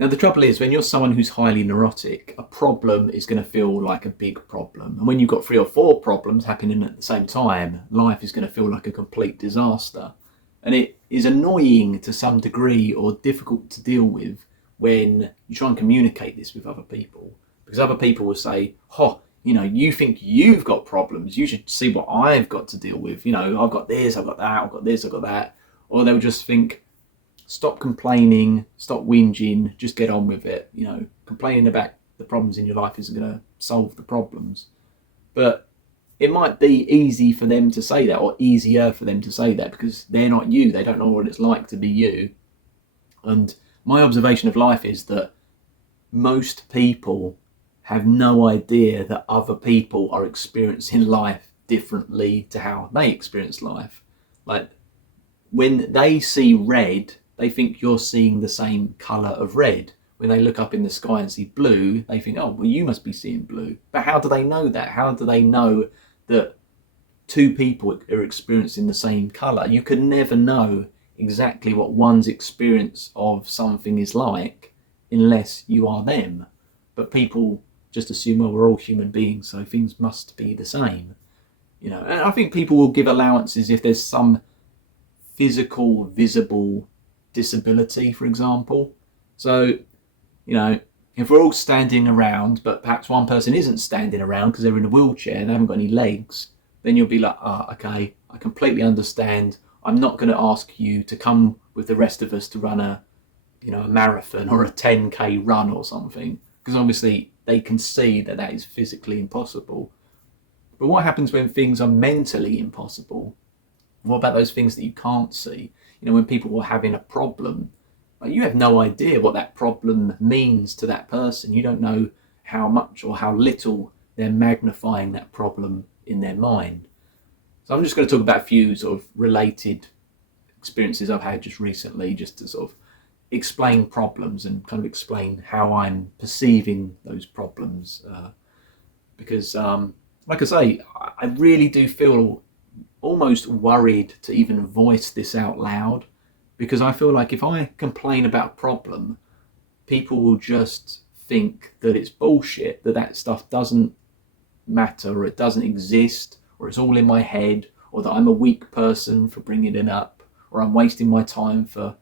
Now, the trouble is, when you're someone who's highly neurotic, a problem is going to feel like a big problem. And when you've got 3 or 4 problems happening at the same time, life is going to feel like a complete disaster. And it is annoying to some degree or difficult to deal with when you try and communicate this with other people. Because other people will say, oh, you think you've got problems. You should see what I've got to deal with. I've got this, I've got that, I've got this, I've got that. Or they'll just think, stop complaining, stop whinging, just get on with it. Complaining about the problems in your life isn't going to solve the problems. But it might be easy for them to say that, or easier for them to say that, because they're not you. They don't know what it's like to be you. And my observation of life is that most people have no idea that other people are experiencing life differently to how they experience life. Like, when they see red, they think you're seeing the same colour of red. When they look up in the sky and see blue, they think, oh, well, you must be seeing blue. But how do they know that? How do they know that 2 people are experiencing the same colour? You could never know exactly what one's experience of something is like unless you are them. But people just assume, well, we're all human beings, so things must be the same. And I think people will give allowances if there's some physical, visible disability, for example. So, if we're all standing around, but perhaps one person isn't standing around because they're in a wheelchair and they haven't got any legs, then you'll be like, okay, I completely understand. I'm not going to ask you to come with the rest of us to run a marathon or a 10k run or something, because obviously they can see that that is physically impossible. But what happens when things are mentally impossible? What about those things that you can't see? When people are having a problem, you have no idea what that problem means to that person. You don't know how much or how little they're magnifying that problem in their mind. So I'm just going to talk about a few sort of related experiences I've had just recently, just to sort of explain problems and kind of explain how I'm perceiving those problems. Because, like I say, I really do feel almost worried to even voice this out loud, because I feel like if I complain about a problem, people will just think that it's bullshit, that stuff doesn't matter, or it doesn't exist, or it's all in my head, or that I'm a weak person for bringing it up, or I'm wasting my time for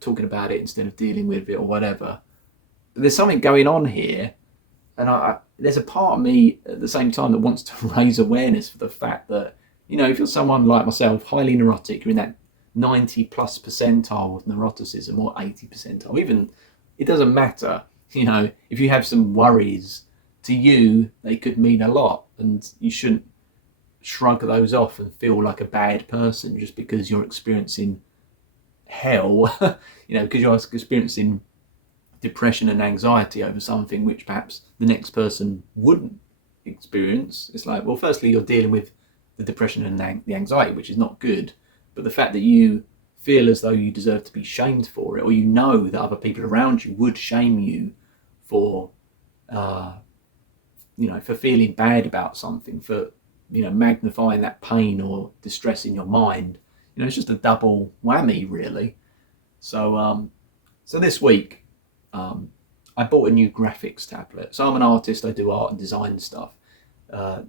talking about it instead of dealing with it, or whatever. But there's something going on here, and there's a part of me at the same time that wants to raise awareness for the fact that if you're someone like myself, highly neurotic, you're in that 90 plus percentile with neuroticism, or 80 percentile, even, it doesn't matter. If you have some worries, to you, they could mean a lot, and you shouldn't shrug those off and feel like a bad person just because you're experiencing hell, because you're experiencing depression and anxiety over something which perhaps the next person wouldn't experience. It's like, well, firstly, you're dealing with the depression and the anxiety, which is not good. But the fact that you feel as though you deserve to be shamed for it, or that other people around you would shame you for, for feeling bad about something, for, magnifying that pain or distress in your mind, it's just a double whammy, really. So this week, I bought a new graphics tablet. So I'm an artist, I do art and design stuff.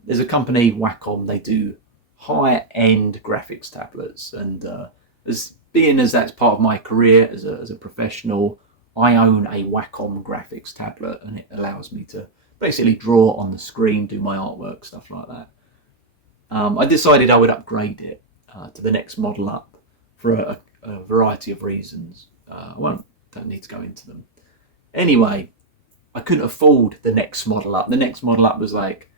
There's a company, Wacom, they do high-end graphics tablets, and as that's part of my career as a professional, I own a Wacom graphics tablet, and it allows me to basically draw on the screen, do my artwork, stuff like that. I decided I would upgrade it to the next model up for a variety of reasons. Don't need to go into them. Anyway, I couldn't afford the next model up. The next model up was like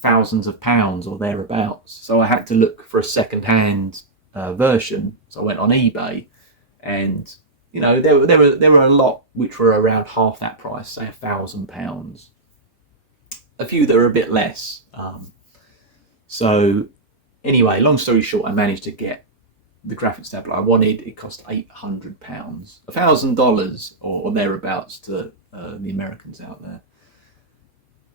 thousands of pounds or thereabouts. So I had to look for a second-hand version. So I went on eBay, and there were a lot which were around half that price, say £1,000. A few that were a bit less. So anyway, long story short, I managed to get the graphics tablet I wanted. It cost £800, $1,000 or thereabouts to the Americans out there.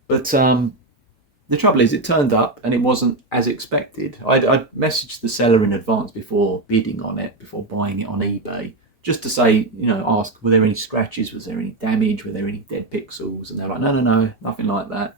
But the trouble is, it turned up and it wasn't as expected. I'd messaged the seller in advance before bidding on it, before buying it on eBay, just to say, ask, were there any scratches? Was there any damage? Were there any dead pixels? And they're like, no, nothing like that.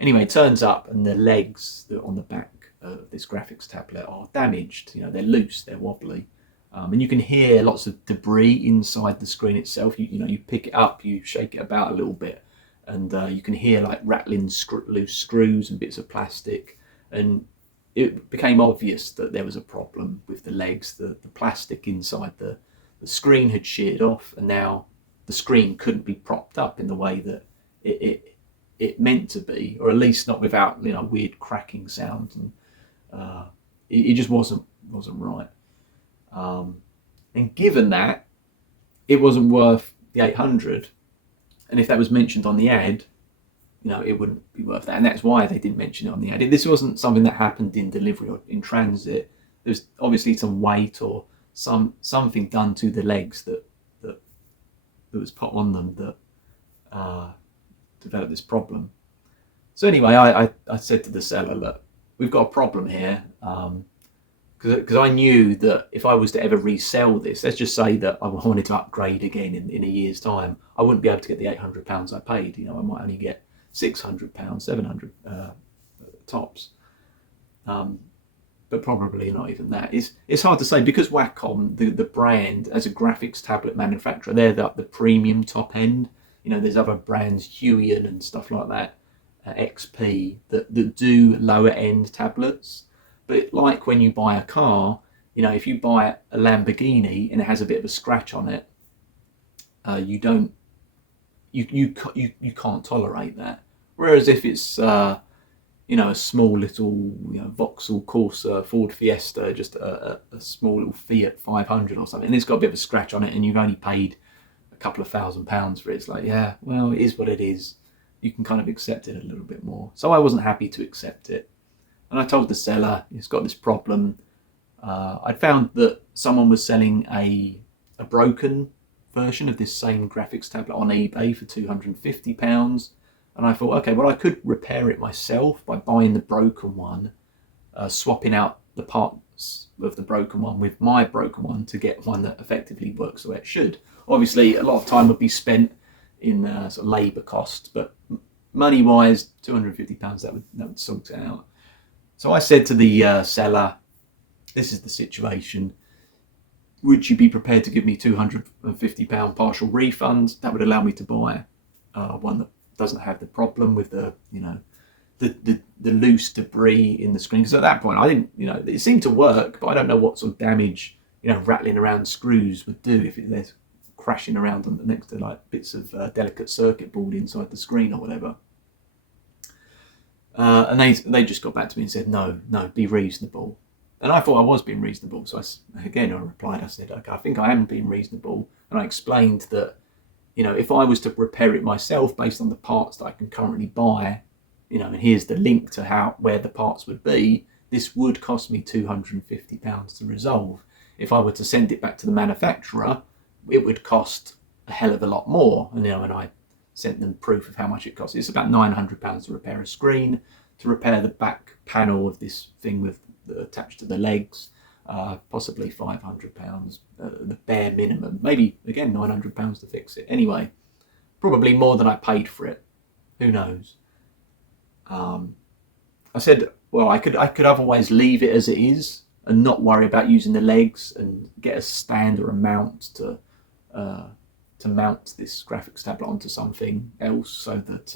Anyway, it turns up and the legs that are on the back of this graphics tablet are damaged. They're loose, they're wobbly. And you can hear lots of debris inside the screen itself. You pick it up, you shake it about a little bit, and you can hear like rattling loose screws and bits of plastic. And it became obvious that there was a problem with the legs. The plastic inside the screen had sheared off, and now the screen couldn't be propped up in the way that it meant to be, or at least not without weird cracking sound, and it just wasn't right. And given that, it wasn't worth the 800, and if that was mentioned on the ad, it wouldn't be worth that, and that's why they didn't mention it on the ad. This wasn't something that happened in delivery or in transit. There's obviously some weight or something done to the legs that was put on them that developed this problem. So anyway, I said to the seller, look, we've got a problem here, because I knew that if I was to ever resell this, let's just say that I wanted to upgrade again in a year's time, I wouldn't be able to get the £800 I paid. I might only get £600, 700 tops, but probably not even that. It's hard to say, because Wacom, the brand as a graphics tablet manufacturer, they're the premium top end. There's other brands, Huion and stuff like that, XP, that do lower end tablets. But like when you buy a car, if you buy a Lamborghini and it has a bit of a scratch on it, you can't tolerate that. Whereas if it's a small little Vauxhall Corsa, Ford Fiesta, just a small little Fiat 500 or something, and it's got a bit of a scratch on it, and you've only paid a couple of £1,000 for it, it's like, yeah, well, it is what it is. You can kind of accept it a little bit more. So I wasn't happy to accept it, and I told the seller it's got this problem. I'd found that someone was selling a broken version of this same graphics tablet on eBay for £250, and I thought, okay, well, I could repair it myself by buying the broken one, swapping out the parts of the broken one with my broken one to get one that effectively works the way it should. Obviously, a lot of time would be spent in sort of labour costs, but money-wise, £250, that would sort it out. So I said to the seller, this is the situation. Would you be prepared to give me £250 partial refund? That would allow me to buy one that doesn't have the problem with the loose debris in the screen. Because at that point, I didn't, it seemed to work, but I don't know what sort of damage, rattling around screws would do if they're crashing around next to like bits of delicate circuit board inside the screen or whatever. And they just got back to me and said, no, be reasonable. And I thought I was being reasonable. So I replied, I said, okay, I think I am being reasonable. And I explained that, if I was to repair it myself based on the parts that I can currently buy, and here's the link to where the parts would be, this would cost me £250 to resolve. If I were to send it back to the manufacturer, it would cost a hell of a lot more. And I sent them proof of how much it costs. It's about £900 to repair a screen, to repair the back panel of this thing attached to the legs, possibly £500, the bare minimum. Maybe again £900 to fix it. Anyway, probably more than I paid for it. Who knows? I said, well, I could otherwise leave it as it is and not worry about using the legs, and get a stand or a mount to mount this graphics tablet onto something else, so that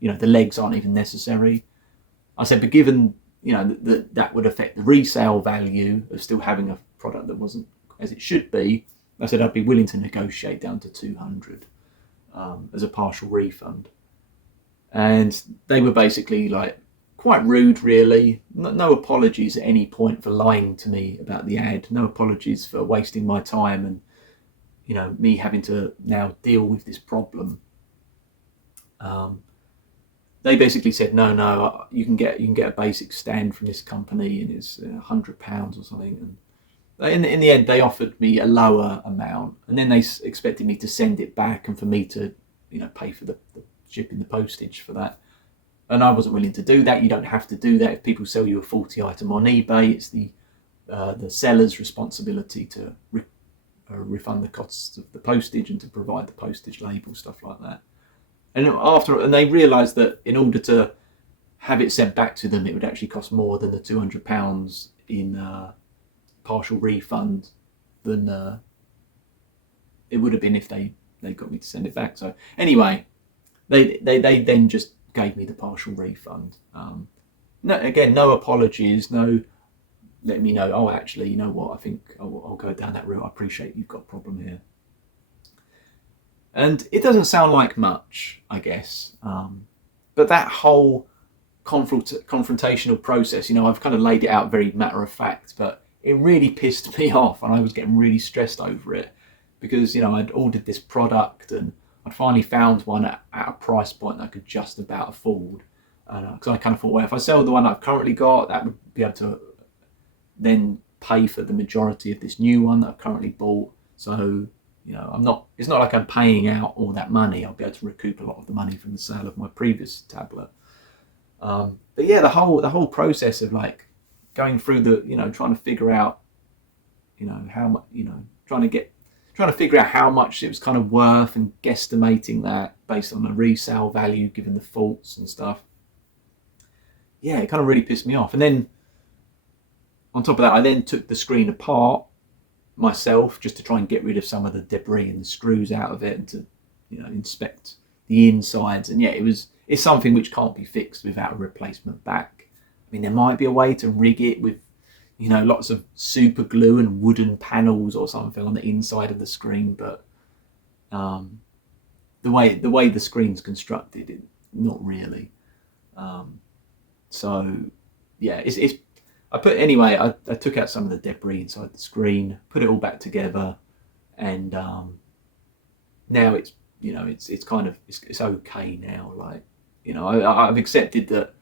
the legs aren't even necessary. I said, but given that would affect the resale value of still having a product that wasn't as it should be, I said I'd be willing to negotiate down to 200 as a partial refund. And they were basically like quite rude, really. No apologies at any point for lying to me about the ad. No apologies for wasting my time and me having to now deal with this problem. They basically said, no, you can get a basic stand from this company, and it's £100 or something. And in the end, they offered me a lower amount, and then they expected me to send it back and for me to pay for the shipping, the postage for that. And I wasn't willing to do that. You don't have to do that. If people sell you a faulty item on eBay, it's the seller's responsibility to refund the costs of the postage and to provide the postage label, stuff like that. And they realised that in order to have it sent back to them, it would actually cost more than the £200 in partial refund than it would have been if they got me to send it back. So anyway, they then just gave me the partial refund. No apologies, no let me know, oh, actually, you know what, I think I'll go down that route. I appreciate you've got a problem here. And it doesn't sound like much, I guess, but that whole confrontational process, I've kind of laid it out very matter of fact, but it really pissed me off, and I was getting really stressed over it because, I'd ordered this product and I'd finally found one at a price point that I could just about afford. Because I kind of thought, well, if I sell the one I've currently got, that would be able to then pay for the majority of this new one that I've currently bought. So, it's not like I'm paying out all that money. I'll be able to recoup a lot of the money from the sale of my previous tablet. But yeah, the whole process of like going through trying to figure out, how much, trying to figure out how much it was kind of worth and guesstimating that based on the resale value given the faults and stuff. Yeah, it kind of really pissed me off. And then on top of that, I then took the screen apart myself just to try and get rid of some of the debris and the screws out of it and to, inspect the insides. And yeah, it's something which can't be fixed without a replacement back. I mean, there might be a way to rig it with, lots of super glue and wooden panels or something on the inside of the screen, but the way the screen's constructed, not really. So yeah, I took out some of the debris inside the screen, put it all back together, and now it's it's okay now. Like, I've accepted that.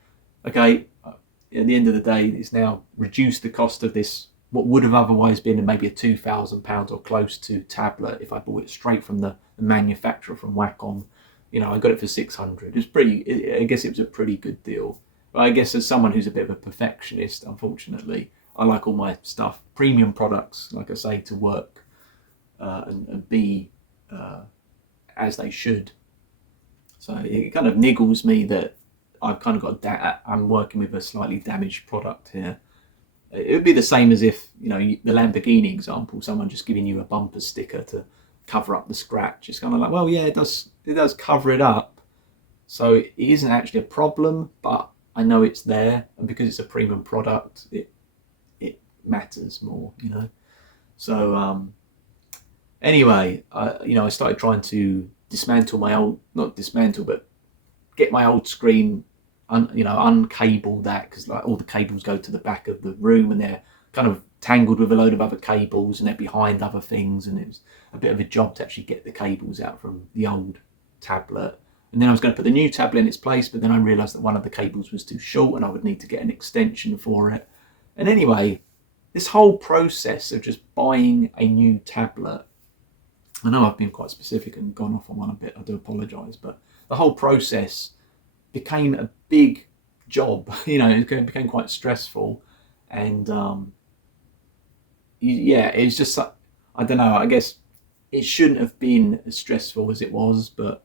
Okay, at the end of the day, it's now reduced the cost of this, what would have otherwise been maybe a £2,000 or close to tablet if I bought it straight from the manufacturer from Wacom. I got it for £600. I guess it was a pretty good deal. But I guess as someone who's a bit of a perfectionist, unfortunately, I like all my stuff, premium products, like I say, to work and be as they should. So it kind of niggles me that I've kind of got I'm working with a slightly damaged product here. It would be the same as if, the Lamborghini example, someone just giving you a bumper sticker to cover up the scratch. It's kind of like, well, yeah, it does cover it up. So it isn't actually a problem, but I know it's there, and because it's a premium product, it matters more, So anyway, I started trying to get my old screen, uncable that, because like all the cables go to the back of the room and they're kind of tangled with a load of other cables and they're behind other things, and it was a bit of a job to actually get the cables out from the old tablet. And then I was going to put the new tablet in its place, but then I realised that one of the cables was too short and I would need to get an extension for it. And anyway, this whole process of just buying a new tablet, I know I've been quite specific and gone off on one a bit, I do apologise, but the whole process became a big job, it became quite stressful. And it's just, I don't know, I guess it shouldn't have been as stressful as it was, but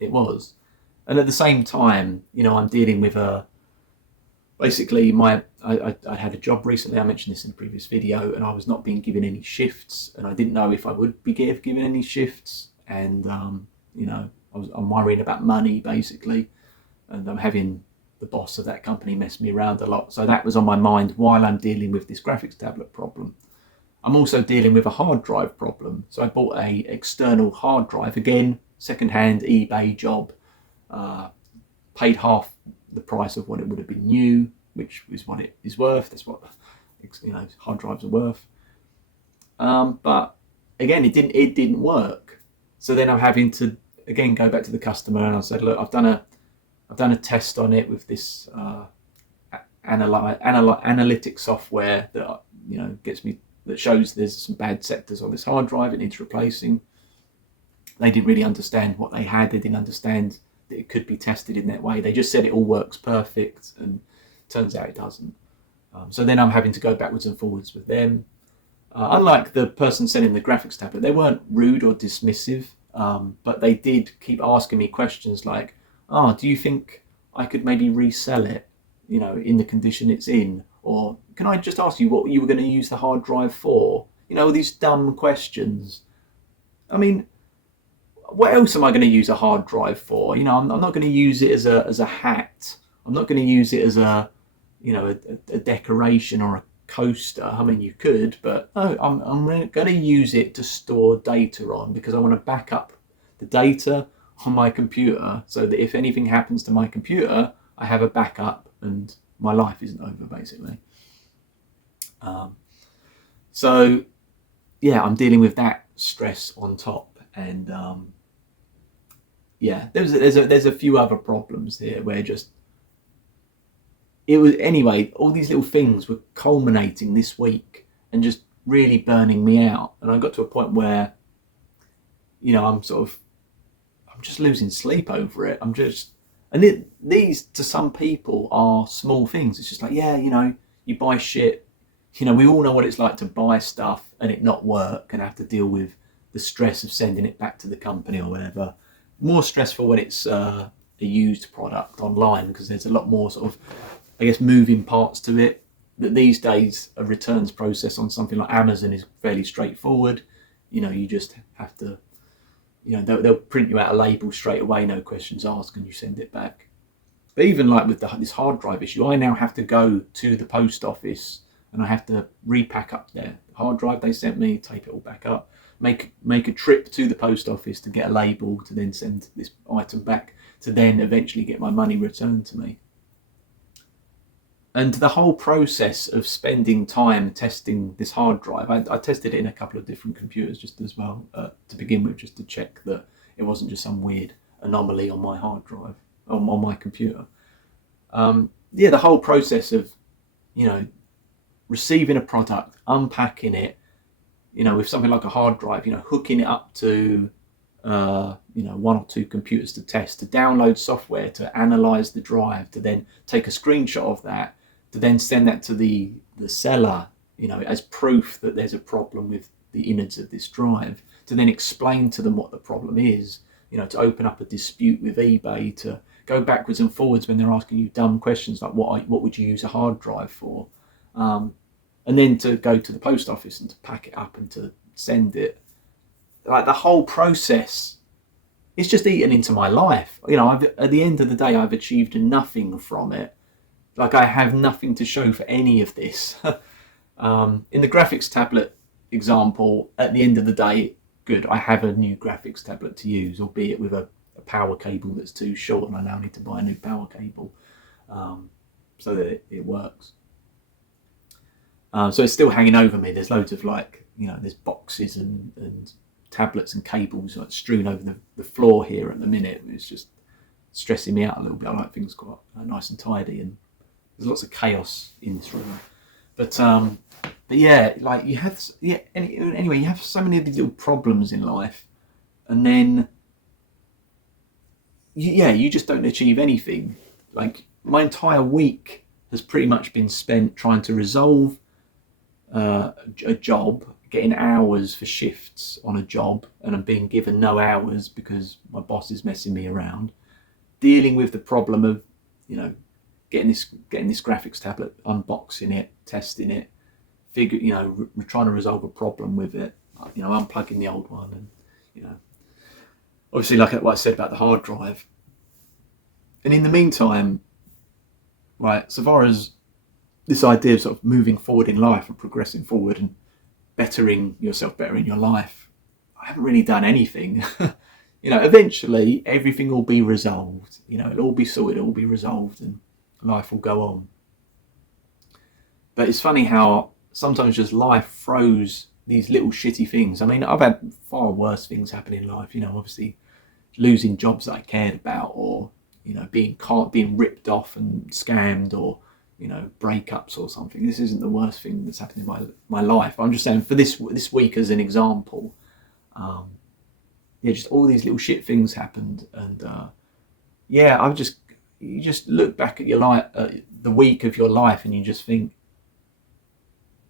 it was. And at the same time, I'm dealing with basically I had a job recently, I mentioned this in a previous video, and I was not being given any shifts, and I didn't know if I would be given any shifts, and I'm worrying about money basically, and I'm having the boss of that company mess me around a lot. So that was on my mind while I'm dealing with this graphics tablet problem. I'm also dealing with a hard drive problem. So I bought a external hard drive, again, second-hand eBay job, paid half the price of what it would have been new, which is what it is worth. That's what hard drives are worth. But again, it didn't work. So then I'm having to again go back to the customer and I said, look, I've done a test on it with this analytic software that that shows there's some bad sectors on this hard drive. It needs replacing. They didn't really understand what they had. They didn't understand that it could be tested in that way. They just said it all works perfect, and turns out it doesn't. So then I'm having to go backwards and forwards with them. Unlike the person sending the graphics tablet, they weren't rude or dismissive, but they did keep asking me questions like, "Oh, do you think I could maybe resell it, in the condition it's in? Or can I just ask you what you were going to use the hard drive for?" All these dumb questions. I mean, what else am I going to use a hard drive for? I'm not going to use it as a hat. I'm not going to use it as a decoration or a coaster. I mean, you could, but no, I'm going to use it to store data on, because I want to back up the data on my computer so that if anything happens to my computer, I have a backup and my life isn't over, basically. So yeah, I'm dealing with that stress on top, and yeah, there's a few other problems here where it was anyway. All these little things were culminating this week and just really burning me out, and I got to a point where I'm just losing sleep over it. These to some people are small things. It's just like, yeah, you buy shit. We all know what it's like to buy stuff and it not work and have to deal with the stress of sending it back to the company or whatever. More stressful when it's a used product online, because there's a lot more sort of, I guess, moving parts to it. That these days a returns process on something like Amazon is fairly straightforward. You just have to, they'll print you out a label straight away, no questions asked, and you send it back. But even like with this hard drive issue, I now have to go to the post office and I have to repack up their hard drive they sent me, tape it all back up, make a trip to the post office to get a label to then send this item back, to then eventually get my money returned to me. And the whole process of spending time testing this hard drive, I tested it in a couple of different computers just as well, to begin with, just to check that it wasn't just some weird anomaly on my hard drive, on my computer. The whole process of, receiving a product, unpacking it, with something like a hard drive, hooking it up to, one or two computers to test, to download software, to analyze the drive, to then take a screenshot of that, to then send that to the seller, as proof that there's a problem with the innards of this drive, to then explain to them what the problem is, to open up a dispute with eBay, to go backwards and forwards when they're asking you dumb questions like what would you use a hard drive for, and then to go to the post office and to pack it up and to send it. Like, the whole process, it's just eaten into my life. At the end of the day, I've achieved nothing from it. Like, I have nothing to show for any of this. In the graphics tablet example, at the end of the day, good, I have a new graphics tablet to use, albeit with a power cable that's too short, and I now need to buy a new power cable so that it works. So it's still hanging over me. There's loads of there's boxes and tablets and cables strewn over the floor here at the minute. It's just stressing me out a little bit. I like things quite nice and tidy, and there's lots of chaos in this room. But yeah, like you have so many of these little problems in life, and then you just don't achieve anything. Like, my entire week has pretty much been spent trying to resolve a job, getting hours for shifts on a job, and I'm being given no hours because my boss is messing me around, dealing with the problem of getting this graphics tablet, unboxing it, testing it, trying to resolve a problem with it, unplugging the old one, and obviously, like what I said about the hard drive. And in the meantime, right, so far as this idea of sort of moving forward in life and progressing forward and bettering yourself, bettering your life, I haven't really done anything. Eventually everything will be resolved. It'll all be sorted, it'll all be resolved, and life will go on. But it's funny how sometimes just life throws these little shitty things. I mean, I've had far worse things happen in life. Obviously losing jobs that I cared about, or being ripped off and scammed, or breakups or something. This isn't the worst thing that's happened in my life. I'm just saying, for this week as an example, just all these little shit things happened, and you just look back at your life, the week of your life, and you just think,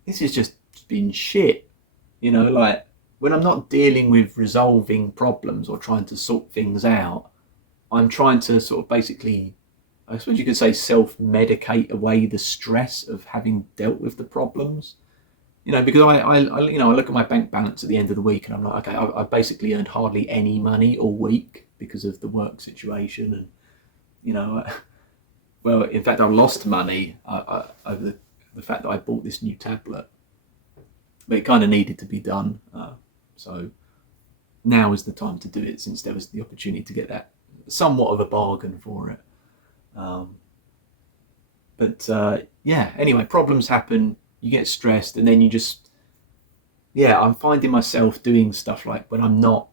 this has just been shit. Like when I'm not dealing with resolving problems or trying to sort things out, I'm trying to sort of basically, I suppose you could say, self-medicate away the stress of having dealt with the problems. Because I look at my bank balance at the end of the week and I'm like, okay, I've basically earned hardly any money all week because of the work situation. And, you know, well, in fact, I've lost money over the fact that I bought this new tablet, but it kind of needed to be done. So now is the time to do it, since there was the opportunity to get that somewhat of a bargain for it. Yeah, anyway, problems happen, you get stressed, and then I'm finding myself doing stuff like when I'm not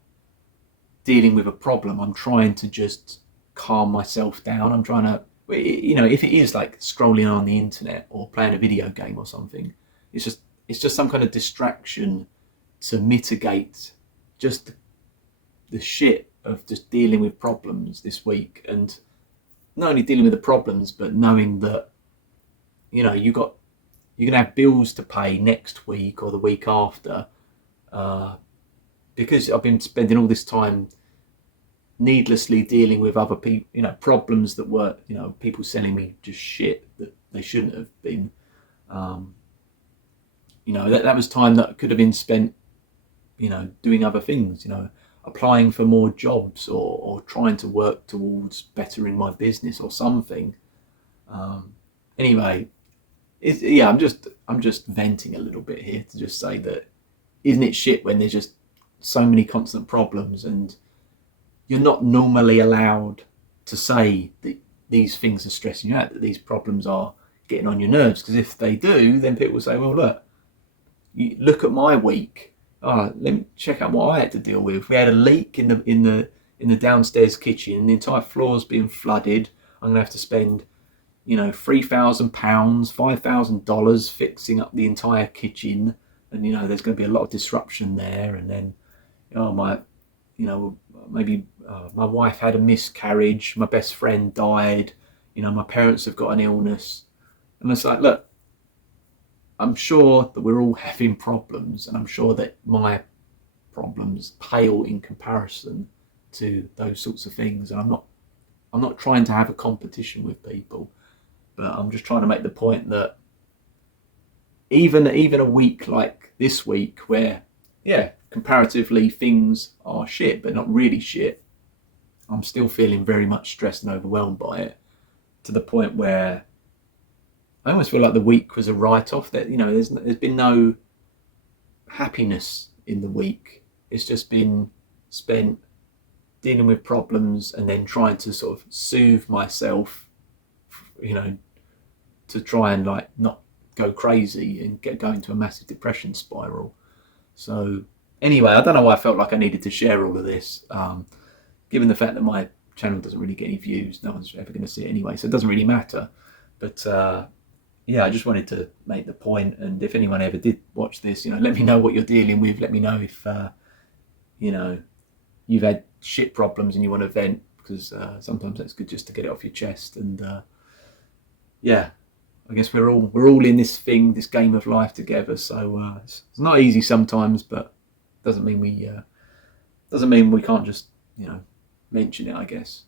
dealing with a problem, I'm trying to just calm myself down. I'm trying to, if it is like scrolling on the internet or playing a video game or something, it's just some kind of distraction to mitigate just the shit of just dealing with problems this week. And not only dealing with the problems, but knowing that, you're going to have bills to pay next week or the week after, because I've been spending all this time needlessly dealing with other people, problems that were, people selling me just shit that they shouldn't have been. That was time that could have been spent, doing other things, applying for more jobs or trying to work towards bettering my business or something. Anyway, I'm just venting a little bit here to just say that, isn't it shit when there's just so many constant problems and you're not normally allowed to say that these things are stressing you out, that these problems are getting on your nerves? Because if they do, then people will say, well, look at my week. Let me check out what I had to deal with. We had a leak in the downstairs kitchen. The entire floor's being flooded. I'm gonna have to spend, £3,000, $5,000 fixing up the entire kitchen, and there's going to be a lot of disruption there. And then, maybe my wife had a miscarriage. My best friend died. My parents have got an illness, and it's like, look, I'm sure that we're all having problems, and I'm sure that my problems pale in comparison to those sorts of things. And I'm not trying to have a competition with people, but I'm just trying to make the point that even a week like this week, where comparatively things are shit, but not really shit, I'm still feeling very much stressed and overwhelmed by it, to the point where I almost feel like the week was a write-off. That there's been no happiness in the week. It's just been spent dealing with problems and then trying to sort of soothe myself, to try and like not go crazy and go into a massive depression spiral. So anyway, I don't know why I felt like I needed to share all of this, given the fact that my channel doesn't really get any views. No one's ever going to see it anyway, so it doesn't really matter. But I just wanted to make the point, and if anyone ever did watch this, let me know what you're dealing with. Let me know if you've had shit problems and you want to vent, because sometimes that's good just to get it off your chest. And I guess we're all in this game of life together. So it's not easy sometimes, but doesn't mean we can't just mention it, I guess.